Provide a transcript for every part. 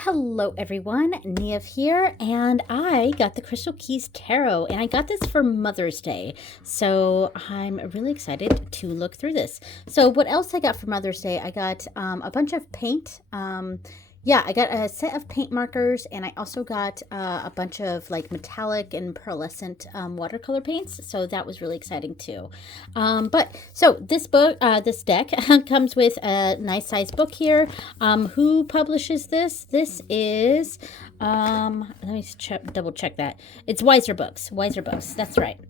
Hello everyone, Niev here, and I got the Crystal Keys Tarot, and I got this for Mother's Day, so I'm really excited to look through this. So what else I got for Mother's Day? I got a bunch of paint. I got a set of paint markers, and I also got a bunch of like metallic and pearlescent watercolor paints, so that was really exciting too. So this deck comes with a nice size book here. Who publishes this? This is, let me double check that. It's Wiser Books. Wiser Books, that's right.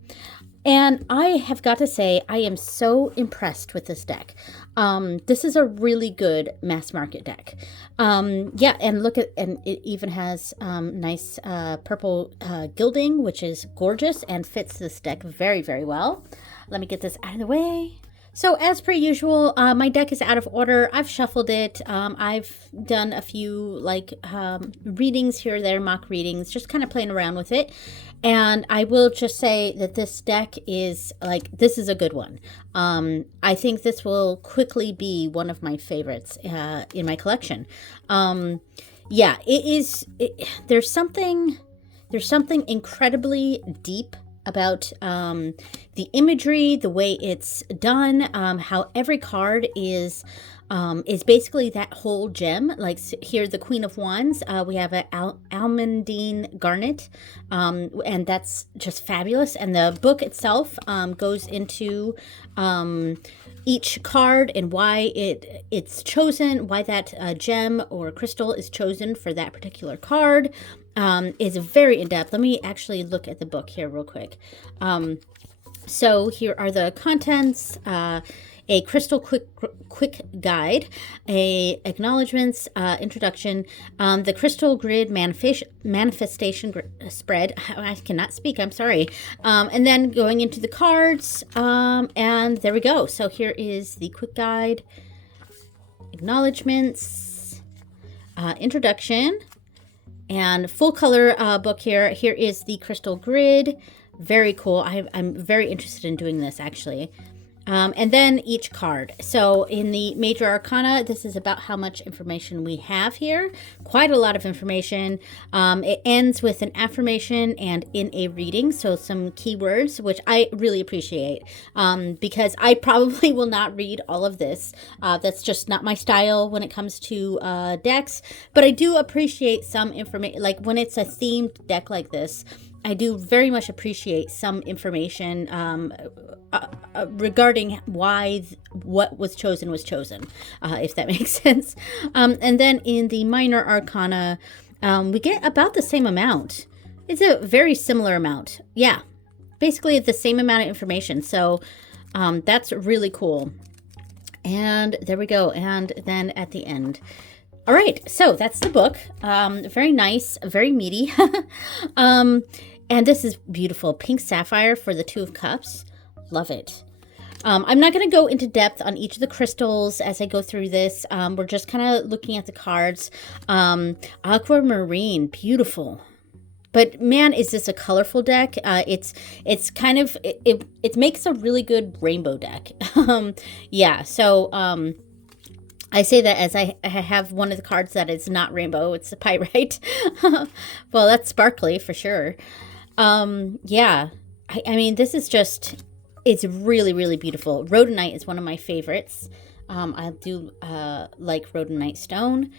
And I have got to say, I am so impressed with this deck. This is a really good mass market deck. And it even has nice purple gilding, which is gorgeous and fits this deck very, very well. Let me get this out of the way. So as per usual, my deck is out of order. I've shuffled it. I've done a few readings here or there, mock readings, just kind of playing around with it. And I will just say that this deck is this is a good one. I think this will quickly be one of my favorites in my collection. It is. There's something incredibly deep about the imagery, the way it's done, how every card is basically that whole gem. Like here, the Queen of Wands, we have an almandine garnet, and that's just fabulous. And the book itself goes into each card and why it's chosen, why that gem or crystal is chosen for that particular card. Is very in-depth. Let me actually look at the book here real quick. So here are the contents, a crystal quick guide, a acknowledgements, introduction, the crystal grid manifestation spread. I cannot speak, I'm sorry. And then going into the cards, and there we go. So here is the quick guide, acknowledgements, introduction, and full color book here. Here is the crystal grid. Very cool. I'm very interested in doing this actually. And then each card. So in the Major Arcana, this is about how much information we have here. Quite a lot of information. It ends with an affirmation and in a reading. So some keywords, which I really appreciate because I probably will not read all of this. That's just not my style when it comes to decks. But I do appreciate some information, like when it's a themed deck like this, I do very much appreciate some information regarding why what was chosen, if that makes sense. And then in the Minor Arcana, we get about the same amount. It's a very similar amount. Yeah, basically the same amount of information. So that's really cool. And there we go. And then at the end. All right, so that's the book. Very nice, very meaty. And this is beautiful. Pink sapphire for the Two of Cups. Love it. I'm not going to go into depth on each of the crystals as I go through this. We're just kind of looking at the cards. Aquamarine, beautiful. But man, is this a colorful deck? It's kind of, it makes a really good rainbow deck. I say that as I have one of the cards that is not rainbow. It's the pyrite. Well, that's sparkly for sure. I mean, this is just, it's really, really beautiful. Rhodonite is one of my favorites. I do like Rhodonite stone.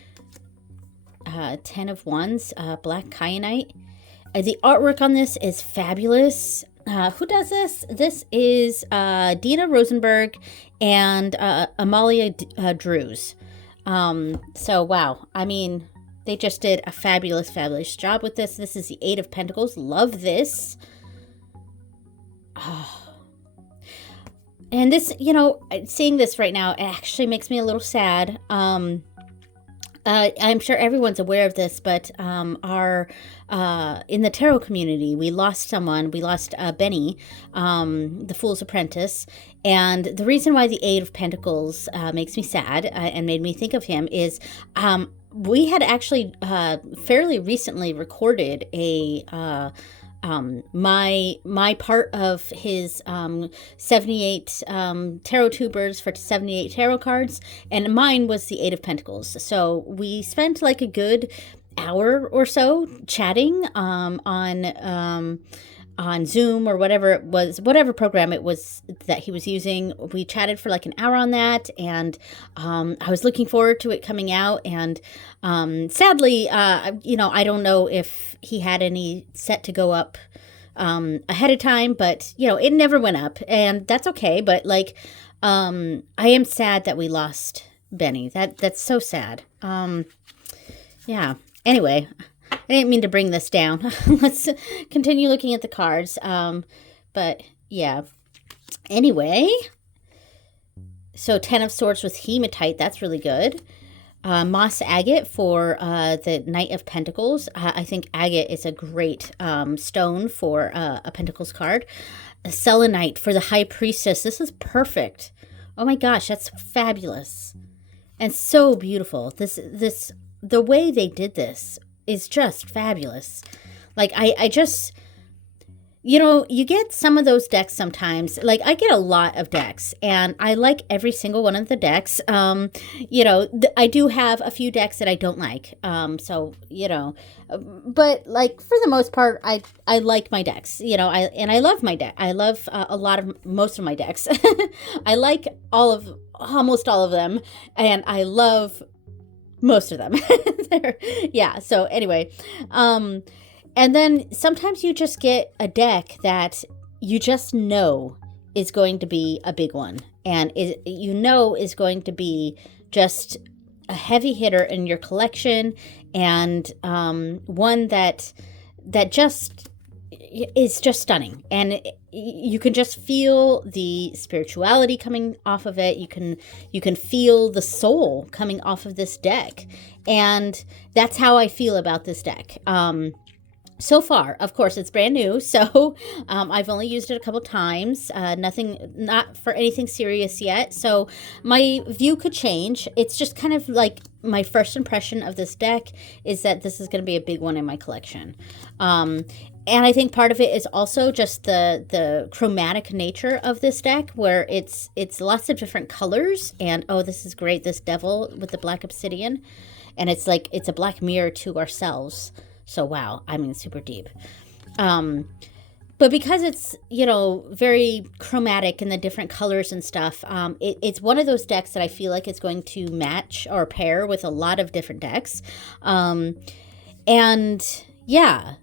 10 of Wands, black kyanite. The artwork on this is fabulous. Who does this? This is Dina Rosenberg and Amalia Drews. So, wow. I mean, they just did a fabulous, fabulous job with this. This is the Eight of Pentacles. Love this. Oh. And this, seeing this right now, it actually makes me a little sad. I'm sure everyone's aware of this, but in the tarot community, we lost someone. We lost Benny, the Fool's Apprentice. And the reason why the Eight of Pentacles makes me sad and made me think of him is we had actually fairly recently recorded a my part of his 78 tarot tubers for 78 tarot cards, and mine was the Eight of Pentacles. So we spent like a good hour or so chatting on Zoom or whatever it was, whatever program it was that he was using. We chatted for like an hour on that, and I was looking forward to it coming out. And sadly, I don't know if he had any set to go up ahead of time, but it never went up, and that's okay. But like, I am sad that we lost Benny. That's so sad. Yeah. Anyway, I didn't mean to bring this down. Let's continue looking at the cards. But yeah. Anyway, so 10 of Swords with Hematite. That's really good. Moss Agate for the Knight of Pentacles. I think agate is a great stone for a Pentacles card. A Selenite for the High Priestess. This is perfect. Oh my gosh, that's fabulous. And so beautiful. The way they did this is just fabulous. Like, I just, you get some of those decks sometimes. Like, I get a lot of decks, and I like every single one of the decks. I do have a few decks that I don't like. But like, for the most part, I like my decks, I love my deck. I love most of my decks. I like almost all of them, and I love most of them. Yeah. So anyway, and then sometimes you just get a deck that you just know is going to be a big one, and is going to be just a heavy hitter in your collection, and one that just is just stunning, and you can just feel the spirituality coming off of it. You can feel the soul coming off of this deck, and that's how I feel about this deck. So far, of course, it's brand new, so I've only used it a couple times. Not for anything serious yet, so my view could change. It's just kind of like my first impression of this deck is that this is going to be a big one in my collection. And I think part of it is also just the chromatic nature of this deck, where it's lots of different colors. And oh, this is great, this devil with the black obsidian, and it's like it's a black mirror to ourselves. So wow, I mean, super deep. But because it's, very chromatic and the different colors and stuff, it's one of those decks that I feel like it's going to match or pair with a lot of different decks. And yeah,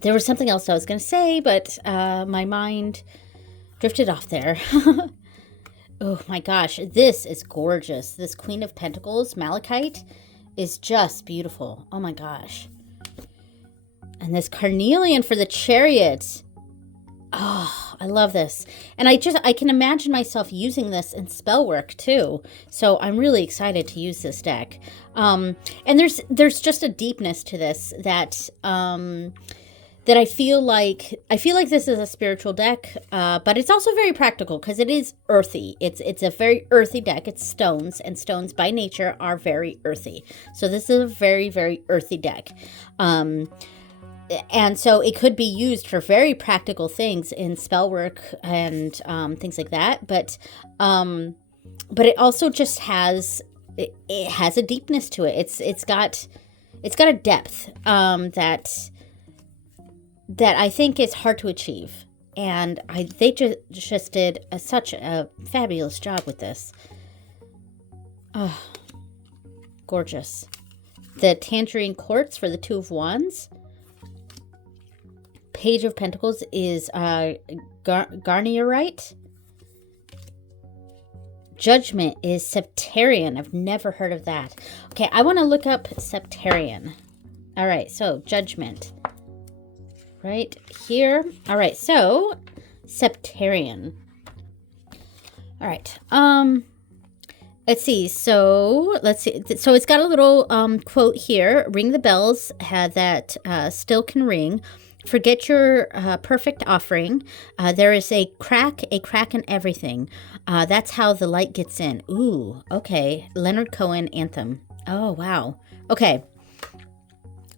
there was something else I was going to say, but my mind drifted off there. Oh my gosh, this is gorgeous. This Queen of Pentacles, Malachite, is just beautiful. Oh my gosh. And this carnelian for the Chariot. Oh, I love this. And I can imagine myself using this in spell work too. So I'm really excited to use this deck. And there's just a deepness to this that that I feel like this is a spiritual deck, but it's also very practical because it is earthy. It's a very earthy deck. It's stones, and stones by nature are very earthy. So this is a very, very earthy deck. And so it could be used for very practical things in spell work and things like that. But it also just has a deepness to it. It's got a depth that I think is hard to achieve, and they just did such a fabulous job with this. Oh, gorgeous. The Tangerine Quartz for the Two of Wands. Page of Pentacles is Garnierite. Judgment is Septarian. I've never heard of that. Okay, I want to look up Septarian. All right, so Judgment. Right here. All right, so Septarian. All right. Let's see. So it's got a little quote here. Ring the bells that still can ring. Forget your perfect offering. There is a crack in everything. That's how the light gets in. Ooh, okay. Leonard Cohen anthem. Oh, wow. Okay.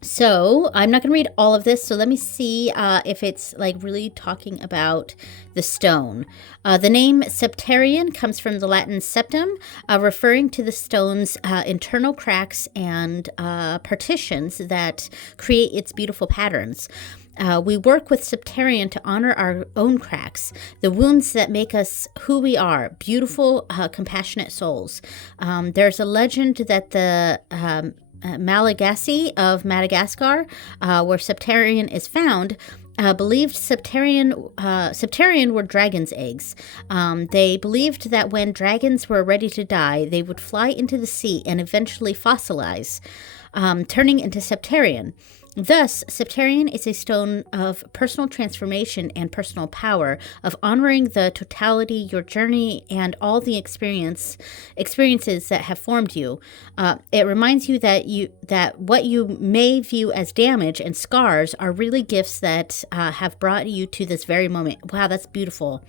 So I'm not going to read all of this. So let me see if it's like really talking about the stone. The name septarian comes from the Latin septum, referring to the stone's internal cracks and partitions that create its beautiful patterns. We work with septarian to honor our own cracks, the wounds that make us who we are, beautiful, compassionate souls. There's a legend that the Malagasy of Madagascar, where septarian is found, believed septarian were dragons' eggs. They believed that when dragons were ready to die, they would fly into the sea and eventually fossilize, turning into septarian. Thus, septarian is a stone of personal transformation and personal power, of honoring the totality, your journey, and all the experiences that have formed you. It reminds you that what you may view as damage and scars are really gifts that have brought you to this very moment. Wow, that's beautiful.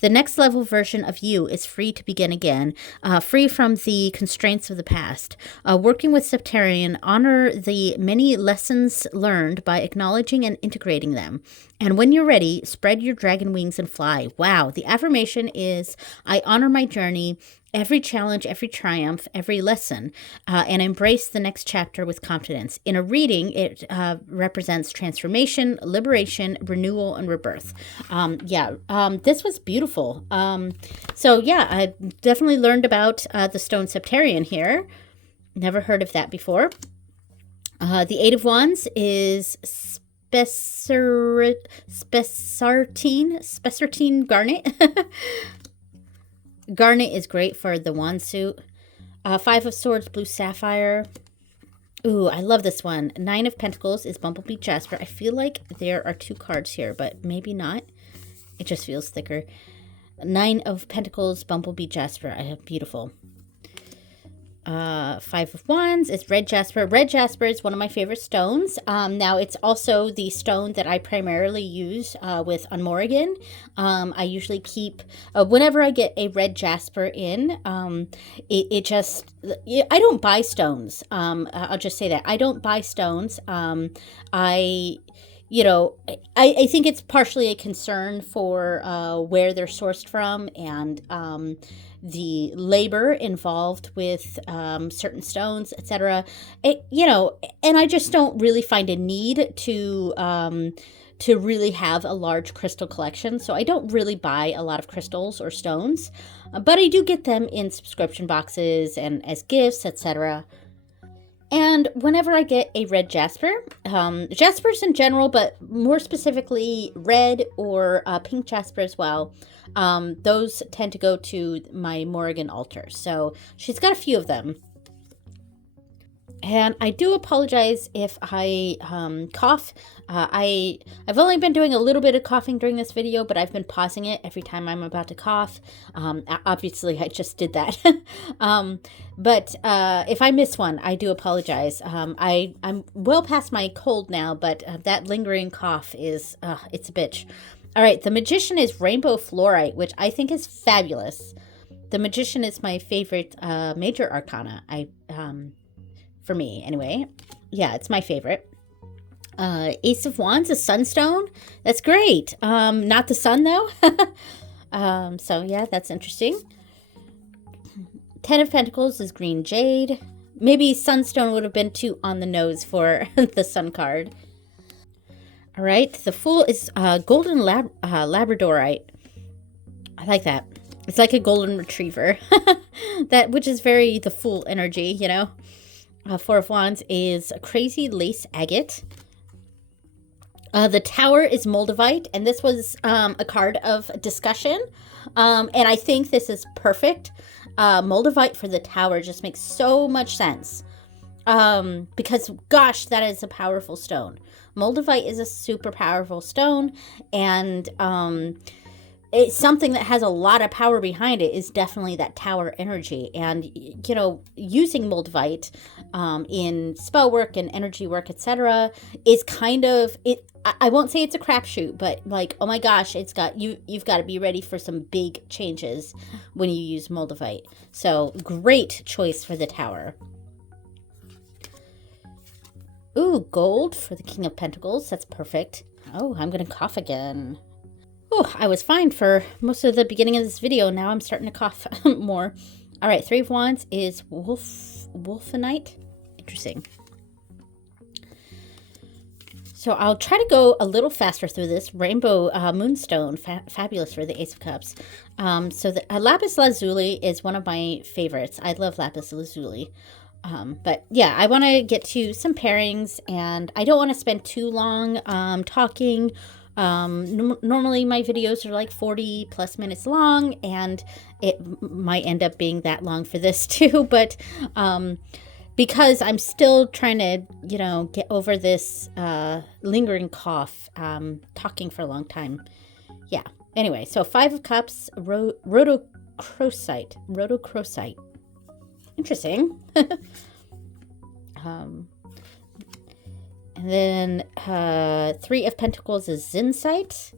The next level version of you is free to begin again, free from the constraints of the past. Working with septarian, honor the many lessons learned by acknowledging and integrating them. And when you're ready, spread your dragon wings and fly. Wow, the affirmation is, I honor my journey, every challenge, every triumph, every lesson, and embrace the next chapter with confidence. In a reading, it represents transformation, liberation, renewal, and rebirth. This was beautiful. So yeah, I definitely learned about the stone septarian here. Never heard of that before. The Eight of Wands is spessartine garnet. Garnet is great for the wand suit. Five of Swords, blue sapphire. Ooh, I love this one. Nine of Pentacles is Bumblebee Jasper. I feel like there are two cards here, but maybe not. It just feels thicker. Nine of Pentacles, Bumblebee Jasper. I have beautiful. Five of Wands is red jasper. Red jasper is one of my favorite stones. Now it's also the stone that I primarily use with Unmorrigan. I usually keep whenever I get a red jasper in. I don't buy stones. I'll just say that I don't buy stones. I think it's partially a concern for where they're sourced from and the labor involved with certain stones, etc. And I just don't really find a need to really have a large crystal collection. So I don't really buy a lot of crystals or stones, but I do get them in subscription boxes and as gifts, etc. And whenever I get a red jasper, jaspers in general, but more specifically red or pink jasper as well, those tend to go to my Morrigan altar. So she's got a few of them. And I do apologize if I cough. I've only been doing a little bit of coughing during this video, but I've been pausing it every time I'm about to cough. Obviously, I just did that. But if I miss one, I do apologize. I'm well past my cold now, but that lingering cough is, it's a bitch. All right, the Magician is Rainbow Fluorite, which I think is fabulous. The Magician is my favorite major arcana. For me, anyway. Yeah, it's my favorite. Ace of Wands, a sunstone. That's great. Not the sun, though. So, yeah, that's interesting. Ten of Pentacles is green jade. Maybe sunstone would have been too on the nose for the sun card. All right, the Fool is golden labradorite. I like that. It's like a golden retriever. Which is very the Fool energy, you know. Four of Wands is a crazy lace agate. The Tower is Moldavite, and this was a card of discussion. And I think this is perfect. Moldavite for the Tower just makes so much sense. Because, gosh, that is a powerful stone. Moldavite is a super powerful stone, and it's something that has a lot of power behind it is definitely that Tower energy. And, you know, using Moldavite in spell work and energy work, etc., is kind of it. I won't say it's a crapshoot, but like, oh my gosh, you've got to be ready for some big changes when you use Moldavite. So great choice for the Tower. Ooh, gold for the King of Pentacles. That's perfect. Oh, I'm going to cough again. Oh, I was fine for most of the beginning of this video. Now I'm starting to cough more. All right, Three of Wands is Wolfenite. Interesting. So I'll try to go a little faster through this. Rainbow Moonstone, fabulous for the Ace of Cups. So the Lapis Lazuli is one of my favorites. I love Lapis Lazuli. But yeah, I want to get to some pairings, and I don't want to spend too long talking. Normally my videos are like 40 plus minutes long, and it might end up being that long for this too, but because I'm still trying to, you know, get over this lingering cough, talking for a long time. Yeah. Anyway, so Five of Cups, rhodochrosite. Interesting. And then Three of Pentacles is Zinsite.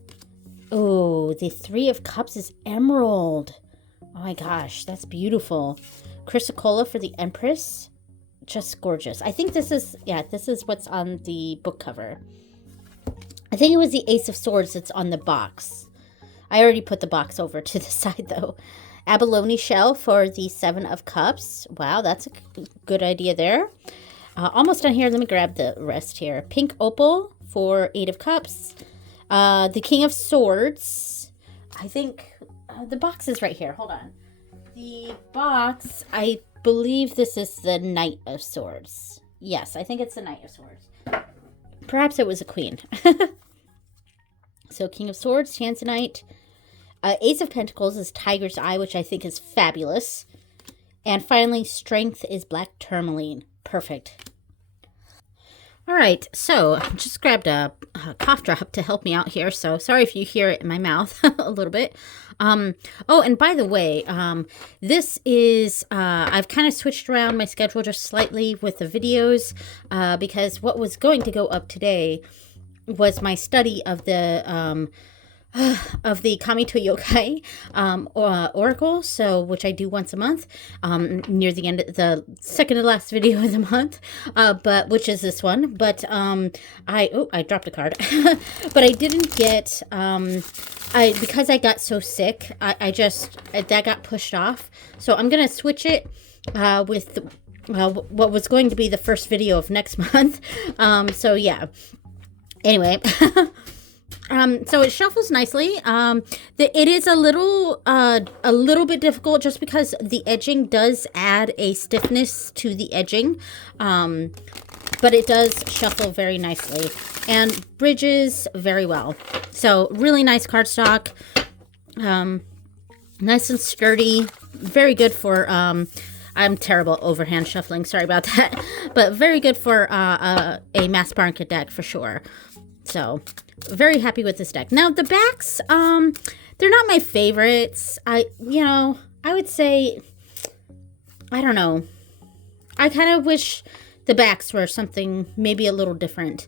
Oh, the Three of Cups is Emerald. Oh my gosh, that's beautiful. Chrysocolla for the Empress. Just gorgeous. I think this is, yeah, this is what's on the book cover. I think it was the Ace of Swords that's on the box. I already put the box over to the side though. Abalone shell for the Seven of Cups. Wow, that's a good idea there. Almost done here. Let me grab the rest here. Pink opal for Eight of Cups. The King of Swords. I think the box is right here. Hold on. The box, I believe this is the Knight of Swords. Yes, I think it's the Knight of Swords. Perhaps it was a queen. So King of Swords, Tanzanite. Ace of Pentacles is Tiger's Eye, which I think is fabulous. And finally, Strength is Black Tourmaline. Perfect. All right, so I just grabbed a cough drop to help me out here. So sorry if you hear it in my mouth a little bit. Oh, and by the way, this is, I've kind of switched around my schedule just slightly with the videos because what was going to go up today was my study of the Kami to Yokai Oracle, so which I do once a month, near the end of the second to last video of the month, but which is this one. But I dropped a card, but I didn't get because I got so sick, that got pushed off. So I'm gonna switch it with what was going to be the first video of next month. So yeah. Anyway. So it shuffles nicely. It is a little bit difficult just because the edging does add a stiffness to the edging. But it does shuffle very nicely and bridges very well. So really nice cardstock. Nice and sturdy. Very good for, I'm terrible overhand shuffling. Sorry about that. But very good for a mass market deck for sure. So very happy with this deck. Now the backs, they're not my favorites. I would say, I don't know. I kind of wish the backs were something maybe a little different.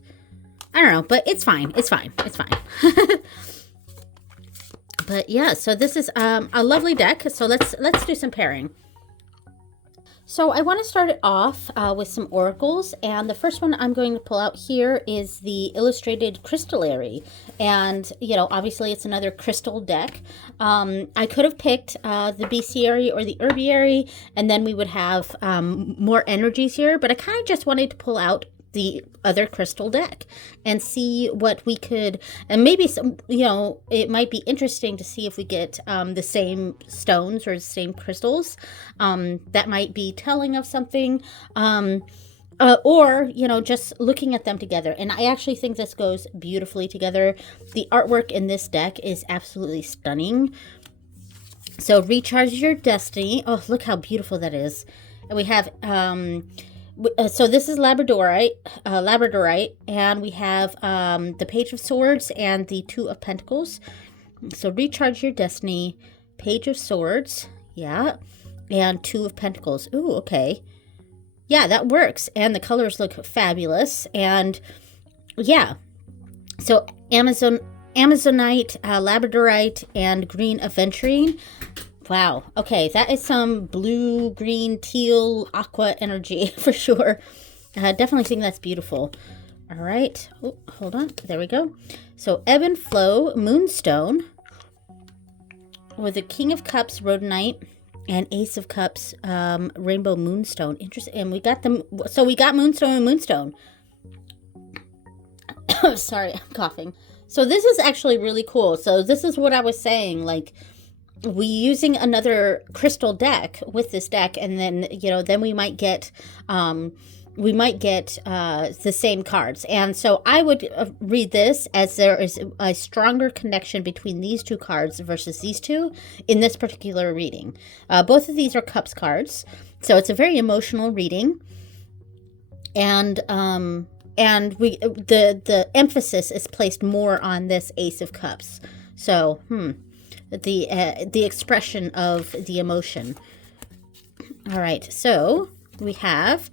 I don't know, but it's fine. It's fine. It's fine. But yeah, so this is a lovely deck. So let's do some pairing. So I want to start it off with some oracles, and the first one I'm going to pull out here is the Illustrated Crystallary, and obviously it's another crystal deck. I could have picked the bestiary or the herbiary, and then we would have more energies here, but I kind of just wanted to pull out the other crystal deck and see what we could, and maybe some, it might be interesting to see if we get the same stones or the same crystals that might be telling of something, or just looking at them together. And I actually think this goes beautifully together. The artwork in this deck is absolutely stunning. So Recharge Your Destiny. Oh, look how beautiful that is. And we have so this is Labradorite, and we have the Page of Swords and the Two of Pentacles. So Recharge Your Destiny, Page of Swords, yeah, and Two of Pentacles. Ooh, okay. Yeah, that works. And the colors look fabulous. And yeah, so Amazonite, Labradorite, and Green Aventurine. Wow. Okay, that is some blue, green, teal, aqua energy for sure. Definitely think that's beautiful. All right. Oh, hold on. There we go. So Ebb and Flow, Moonstone, with the King of Cups, Rhodonite, and Ace of Cups, Rainbow Moonstone. Interesting. And we got them. So we got Moonstone and Moonstone. Sorry, I'm coughing. So this is actually really cool. So this is what I was saying. Like, we using another crystal deck with this deck, and then, you know, then we might get the same cards. And so I would read this as there is a stronger connection between these two cards versus these two in this particular reading. Both of these are Cups cards, so it's a very emotional reading. And the emphasis is placed more on this Ace of Cups. So, the expression of the emotion. All right, so we have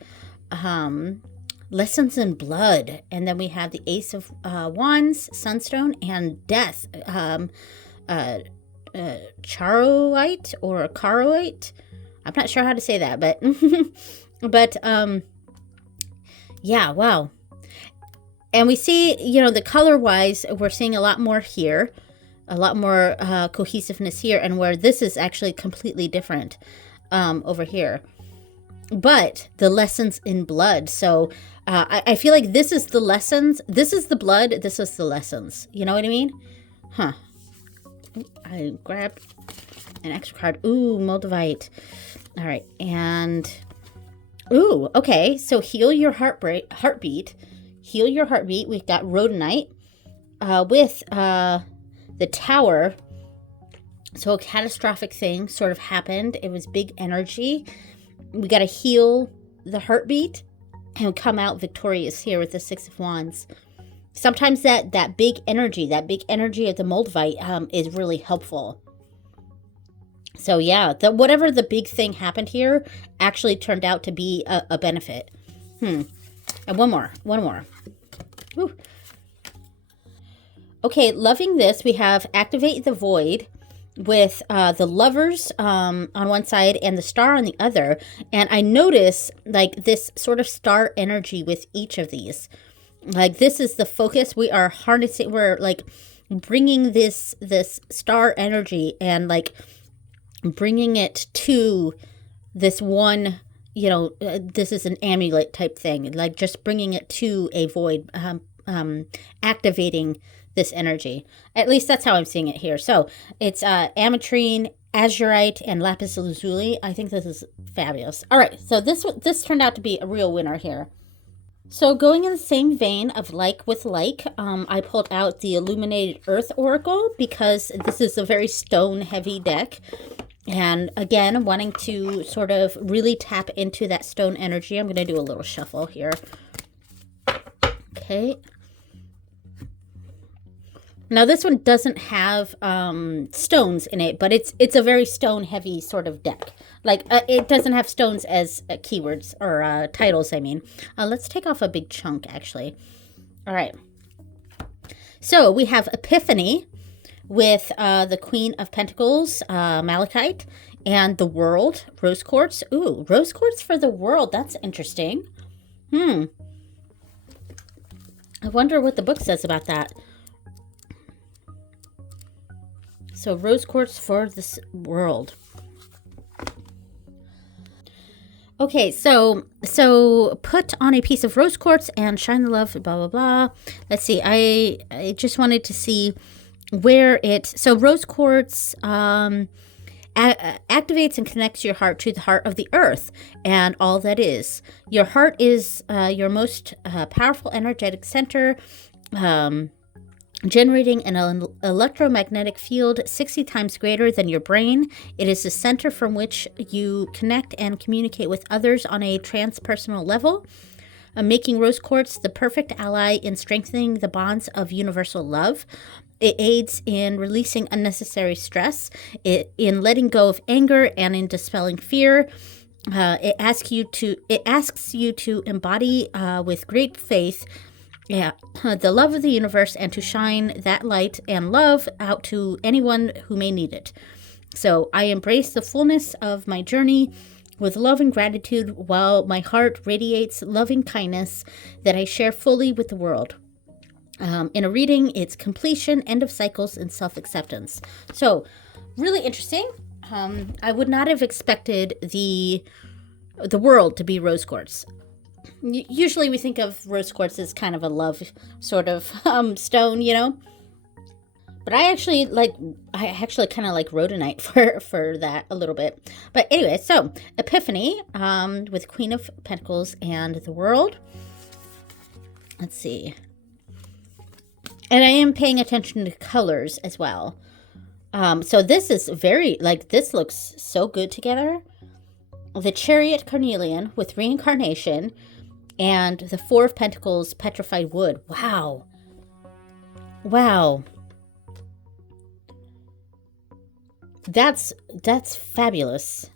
Lessons in Blood, and then we have the Ace of Wands, Sunstone, and Death. Charoite or Caroite. I'm not sure how to say that, but yeah, wow. And we see, you know, the color-wise, we're seeing a lot more here, a lot more cohesiveness here, and where this is actually completely different over here. But the Lessons in Blood, so I feel like this is the lessons, this is the blood, this is the lessons. You know what I mean? Huh. I grabbed an extra card. Ooh, Moldavite. All right, and ooh, okay, so heal your heartbeat. Heal your heartbeat. We've got Rhodonite with the Tower. So a catastrophic thing sort of happened. It was big energy. We got to heal the heartbeat and come out victorious here with the Six of Wands. Sometimes that big energy of the Moldavite is really helpful. So yeah, whatever the big thing happened here actually turned out to be a benefit. And one more. Whew. Okay, loving this, we have Activate the Void with the Lovers on one side and the Star on the other. And I notice like this sort of star energy with each of these. Like, this is the focus. We are harnessing, we're like bringing this star energy and like bringing it to this one, you know, this is an amulet type thing, like just bringing it to a void, activating this energy. At least that's how I'm seeing it here. So it's ametrine, azurite, and lapis lazuli. I think this is fabulous. All right, so this turned out to be a real winner here. So going in the same vein of like with like, I pulled out the Illuminated Earth Oracle because this is a very stone-heavy deck. And again, wanting to sort of really tap into that stone energy, I'm going to do a little shuffle here. Okay. Now this one doesn't have stones in it, but it's a very stone-heavy sort of deck. Like, it doesn't have stones as keywords or titles, I mean. Let's take off a big chunk, actually. All right. So we have Epiphany with the Queen of Pentacles, Malachite, and the World, Rose Quartz. Ooh, Rose Quartz for the World. That's interesting. I wonder what the book says about that. So Rose Quartz for this world. Okay, so put on a piece of rose quartz and shine the love, blah, blah, blah. Let's see, I just wanted to see where so rose quartz activates and connects your heart to the heart of the earth and all that is. Your heart is your most powerful energetic center, generating an electromagnetic field 60 times greater than your brain. It is the center from which you connect and communicate with others on a transpersonal level, making rose quartz the perfect ally in strengthening the bonds of universal love. It aids in releasing unnecessary stress, in letting go of anger, and in dispelling fear. It asks you to embody with great faith the love of the universe and to shine that light and love out to anyone who may need it. So I embrace the fullness of my journey, with love and gratitude, while my heart radiates loving kindness that I share fully with the world. In a reading, it's completion, end of cycles, and self-acceptance. So, really interesting. I would not have expected the world to be rose quartz. Usually we think of rose quartz as kind of a love sort of stone, you know. But I actually kind of like rhodonite for that a little bit. But anyway, so Epiphany with Queen of Pentacles and the World. Let's see. And I am paying attention to colors as well. So this is very, like, this looks so good together. The Chariot Carnelian with Reincarnation and the Four of Pentacles Petrified Wood. Wow. Wow. That's fabulous.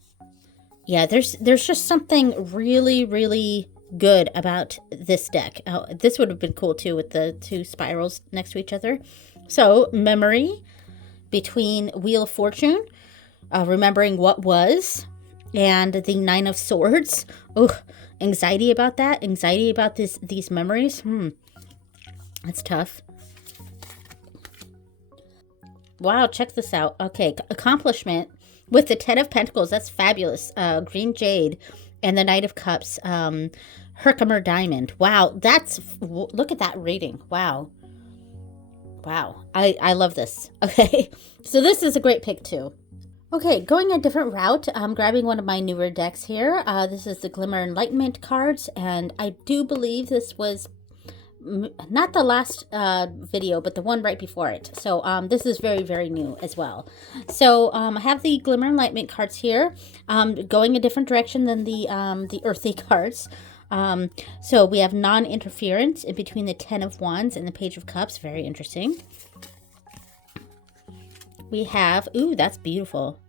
Yeah, there's just something really, really good about this deck. This would have been cool too with the two spirals next to each other. So, memory between Wheel of Fortune, remembering what was, and the Nine of Swords. Oh, anxiety about that. Anxiety about these memories. That's tough. Wow, check this out. Okay, accomplishment with the Ten of Pentacles. That's fabulous. Green Jade and the Knight of Cups. Herkimer Diamond. Wow, look at that reading. Wow. Wow, I love this. Okay, so this is a great pick too. Okay, going a different route, I'm grabbing one of my newer decks here. This is the Glimmer Enlightenment cards, and I do believe this was not the last video, but the one right before it. So this is very, very new as well. So I have the Glimmer Enlightenment cards here, going a different direction than the earthy cards. So we have non-interference in between the Ten of Wands and the Page of Cups. Very interesting. We have, ooh, that's beautiful.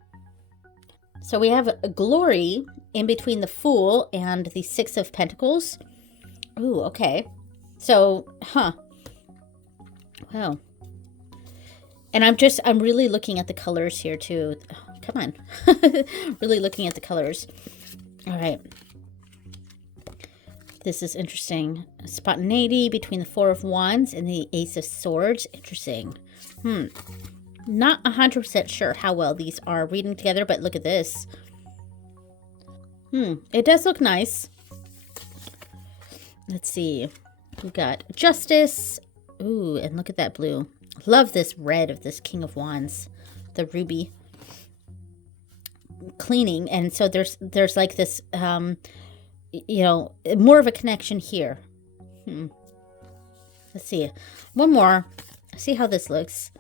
So we have a glory in between the Fool and the Six of Pentacles. Ooh, okay. So, wow. And I'm really looking at the colors here too. Oh, come on. Really looking at the colors. All right. This is interesting. Spontaneity between the Four of Wands and the Ace of Swords. Interesting. Not 100% sure how well these are reading together, but look at this. It does look nice. Let's see. We've got Justice. Ooh, and look at that blue. Love this red of this King of Wands. The ruby. Cleaning. And so there's like this, you know, more of a connection here. Let's see. One more. See how this looks.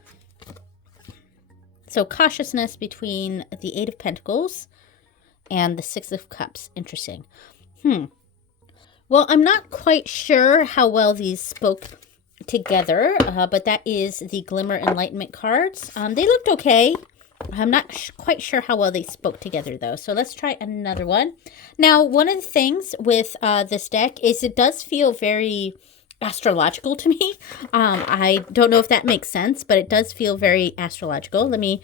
So cautiousness between the Eight of Pentacles and the Six of Cups. Interesting. Well, I'm not quite sure how well these spoke together, but that is the Glimmer Enlightenment cards. They looked okay. I'm not quite sure how well they spoke together, though. So let's try another one. Now, one of the things with this deck is it does feel very astrological to me. I don't know if that makes sense, but it does feel very astrological. Let me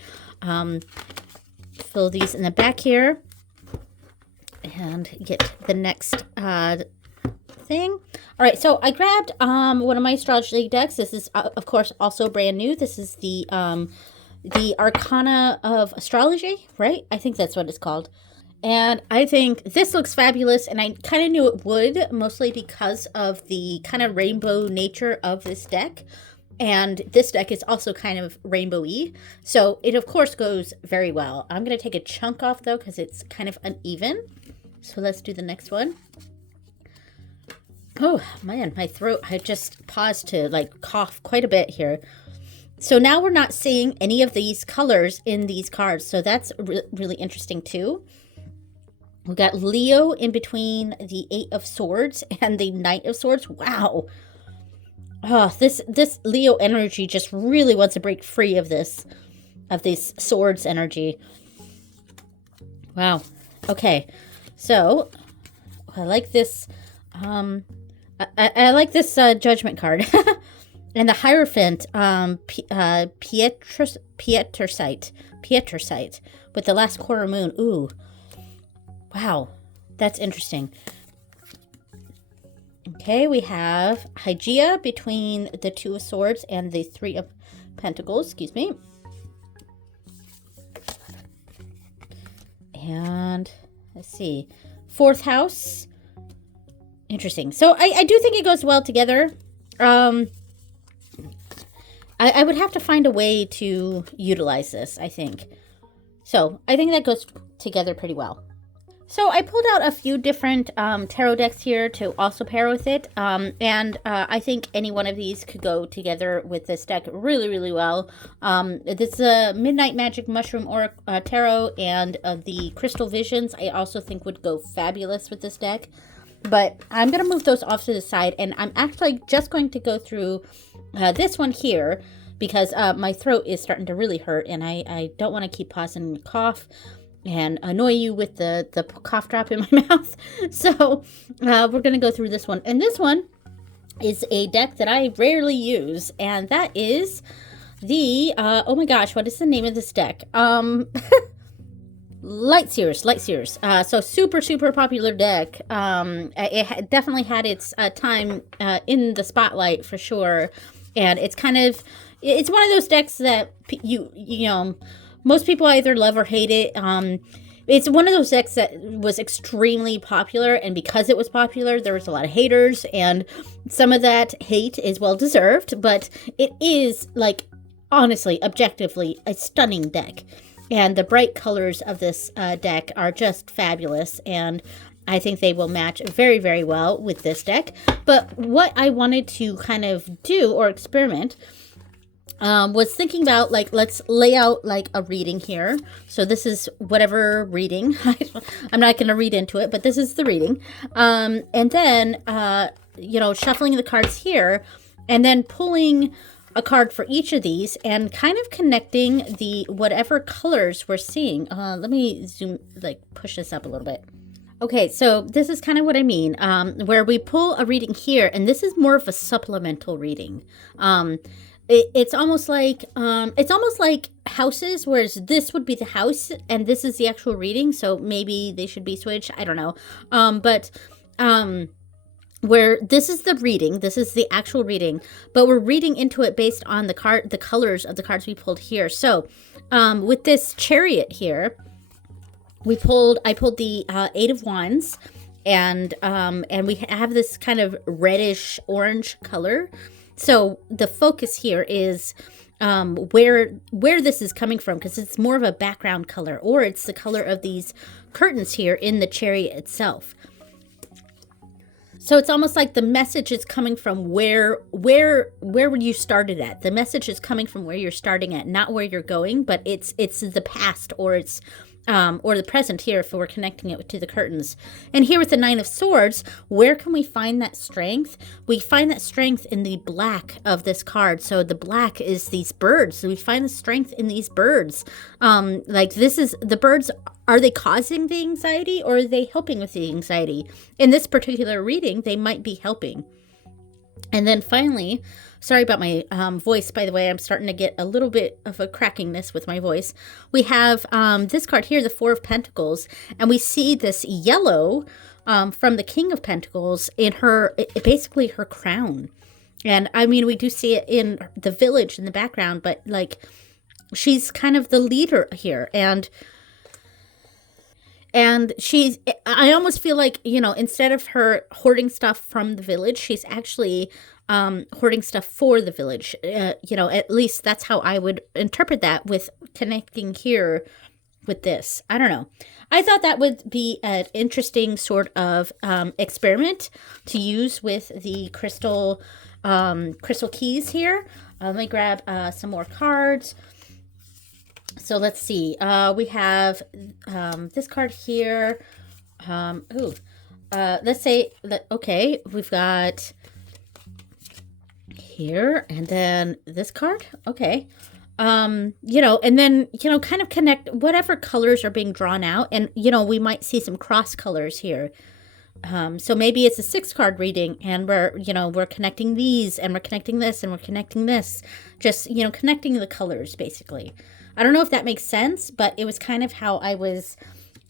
fill these in the back here and get the next thing. All right, so I grabbed one of my astrology decks. This is, of course, also brand new. This is the Arcana of Astrology, right? I think that's what it's called. And I think this looks fabulous, and I kind of knew it would, mostly because of the kind of rainbow nature of this deck. And this deck is also kind of rainbowy, so it, of course, goes very well. I'm going to take a chunk off, though, because it's kind of uneven. So let's do the next one. Oh, man, my throat, I just paused to, like, cough quite a bit here. So now we're not seeing any of these colors in these cards, so that's really interesting, too. We got Leo in between the Eight of Swords and the Knight of Swords. Wow. Oh, this Leo energy just really wants to break free of this swords energy. Wow. Okay. So, I like this. I like this Judgment card. And the Hierophant, Pietersite with the last quarter moon. Ooh. Wow, that's interesting. Okay, we have Hygeia between the Two of Swords and the Three of Pentacles, excuse me. And let's see, fourth house. Interesting. So I do think it goes well together. I would have to find a way to utilize this, I think. So I think that goes together pretty well. So I pulled out a few different tarot decks here to also pair with it. I think any one of these could go together with this deck really, really well. This is a Midnight Magic Mushroom Tarot, and the Crystal Visions I also think would go fabulous with this deck. But I'm going to move those off to the side, and I'm actually just going to go through this one here because my throat is starting to really hurt, and I don't want to keep pausing and cough and annoy you with the cough drop in my mouth. So we're going to go through this one. And this one is a deck that I rarely use, and that is the, oh my gosh, what is the name of this deck? Light Seers. So super popular deck. It definitely had its time in the spotlight for sure. And it's kind of, it's one of those decks that you know, most people either love or hate it. It's one of those decks that was extremely popular, and because it was popular, there was a lot of haters, and some of that hate is well deserved, but it is, like, honestly, objectively, a stunning deck. And the bright colors of this deck are just fabulous, and I think they will match very, very well with this deck. But what I wanted to kind of do or experiment was thinking about, like, let's lay out like a reading here. So this is whatever reading. I'm not going to read into it, but this is the reading. And then, you know, shuffling the cards here and then pulling a card for each of these and kind of connecting the whatever colors we're seeing. Let me zoom, like push this up a little bit. Okay, so this is kind of what I mean, where we pull a reading here, and this is more of a supplemental reading. It's almost like houses, whereas this would be the house and this is the actual reading. So maybe they should be switched. I don't know. Where this is the reading, this is the actual reading, but we're reading into it based on the colors of the cards we pulled here. So, with this Chariot here, I pulled the Eight of Wands, and we have this kind of reddish orange color. So the focus here is where this is coming from, because it's more of a background color, or it's the color of these curtains here in the Chariot itself. So it's almost like the message is coming from where you started at. The message is coming from where you're starting at, not where you're going, but it's the past, or it's or the present here if we're connecting it to the curtains. And here with the Nine of Swords, where can we find that strength? We find that strength in the black of this card. So the black is these birds. So we find the strength in these birds. Like this is, the birds, are they causing the anxiety or are they helping with the anxiety? In this particular reading, they might be helping. And then finally, sorry about my voice, by the way, I'm starting to get a little bit of a crackingness with my voice. We have this card here, the Four of Pentacles, and we see this yellow from the King of Pentacles in her, basically her crown. And I mean, we do see it in the village in the background, but like she's kind of the leader here. And she's, I almost feel like, you know, instead of her hoarding stuff from the village, she's actually hoarding stuff for the village. You know, at least that's how I would interpret that with connecting here with this. I don't know. I thought that would be an interesting sort of experiment to use with the crystal keys here. Let me grab some more cards. So let's see. We have this card here. Let's say that, okay, we've got here and then this card. Okay. You know, and then, you know, kind of connect whatever colors are being drawn out. And, you know, we might see some cross colors here. So maybe it's a 6-card reading and we're connecting these and we're connecting this and we're connecting this. Just, you know, connecting the colors basically. I don't know if that makes sense, but it was kind of how I was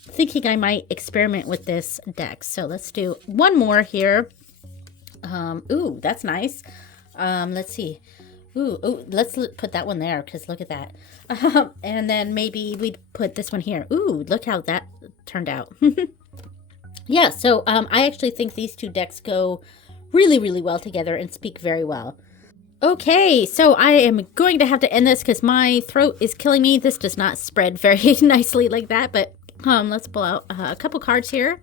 thinking I might experiment with this deck. So let's do one more here. Ooh, that's nice. Let's see. Ooh, let's put that one there because look at that. And then maybe we'd put this one here. Ooh, look how that turned out. Yeah, so I actually think these two decks go really, really well together and speak very well. Okay, so I am going to have to end this because my throat is killing me. This does not spread very nicely like that, but let's pull out a couple cards here.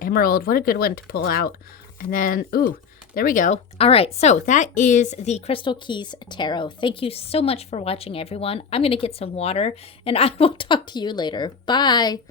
Emerald, what a good one to pull out. And then, ooh, there we go. All right, so that is the Crystal Keys Tarot. Thank you so much for watching, everyone. I'm going to get some water, and I will talk to you later. Bye.